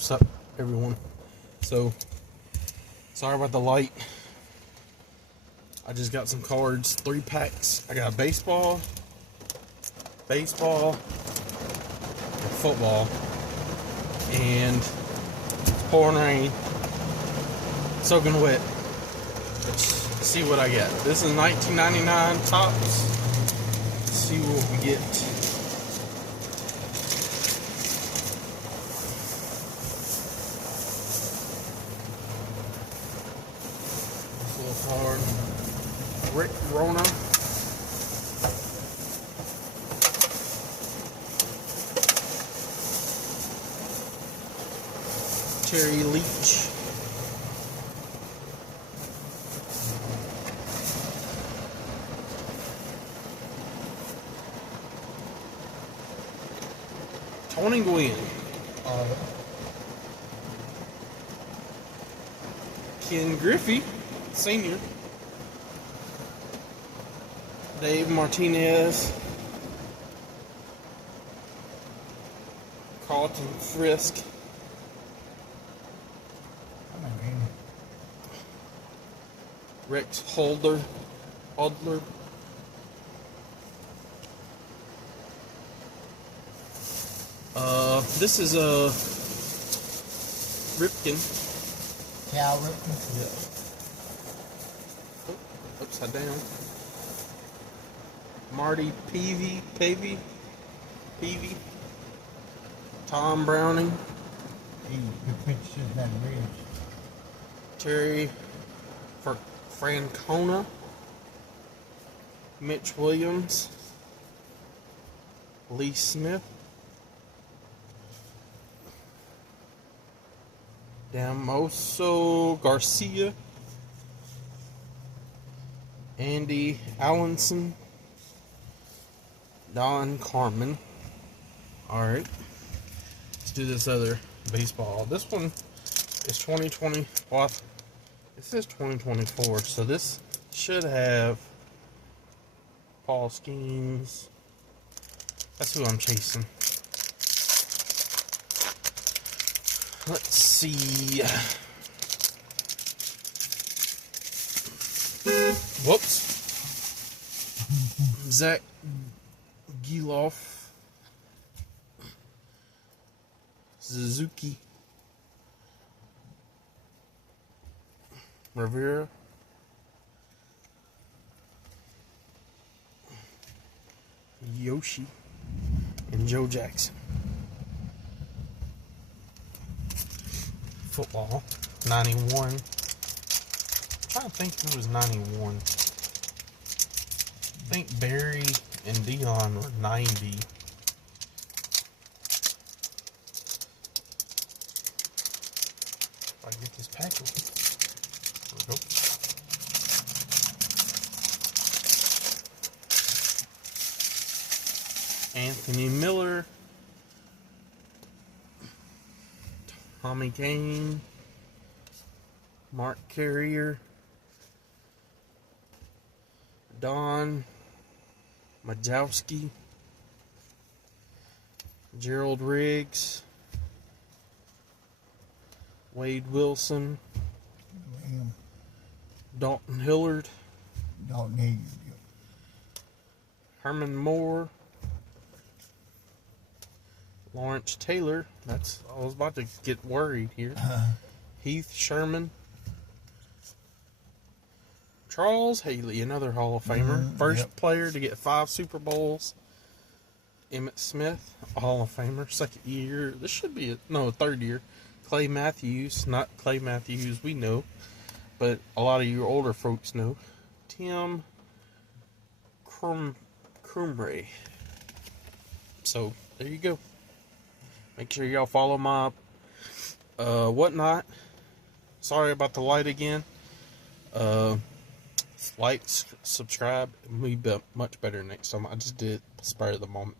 What's up, everyone? So, sorry about the light. I just got some cards, 3 packs. I got baseball, and football, and pouring rain, soaking wet. Let's see what I got. This is 1999 Topps. Let's see what we get. Card. Rick Rona. Terry Leach. Tony Gwynn. Ken Griffey Sr. Dave Martinez. Carlton Frisk. Rex Hodler. This is a Ripken. Cal Ripken? Yeah. Oh, upside down. Marty Peavy. Tom Browning. Good pictures that ridge. Terry Francona. Mitch Williams. Lee Smith. Damoso Garcia. Andy Allenson. Don Carmen. Alright. Let's do this other baseball. This one is 2020. Well, it says 2024. So this should have Paul Skeens. That's who I'm chasing. Let's see. Whoops. Zach Giloff. Suzuki. Rivera. Yoshi. And Joe Jackson. Football. 91. I'm trying to think who was 91. I think Barry and Dion were 90. If I can get this pack open. There we go. Anthony Miller. Tommy Kane. Mark Carrier. Don Majowski. Gerald Riggs. Wade Wilson. Dalton Hillard. Herman Moore. Lawrence Taylor. I was about to get worried here. Heath Sherman. Charles Haley, another Hall of Famer. First player to get 5 Super Bowls. Emmitt Smith, a Hall of Famer. Second year. This should be third year. Clay Matthews. Not Clay Matthews we know, but a lot of you older folks know. Tim Crumray. So, there you go. Make sure y'all follow my whatnot. Sorry about the light again. Like, subscribe, and we'll be much better next time. I just did spur of the moment.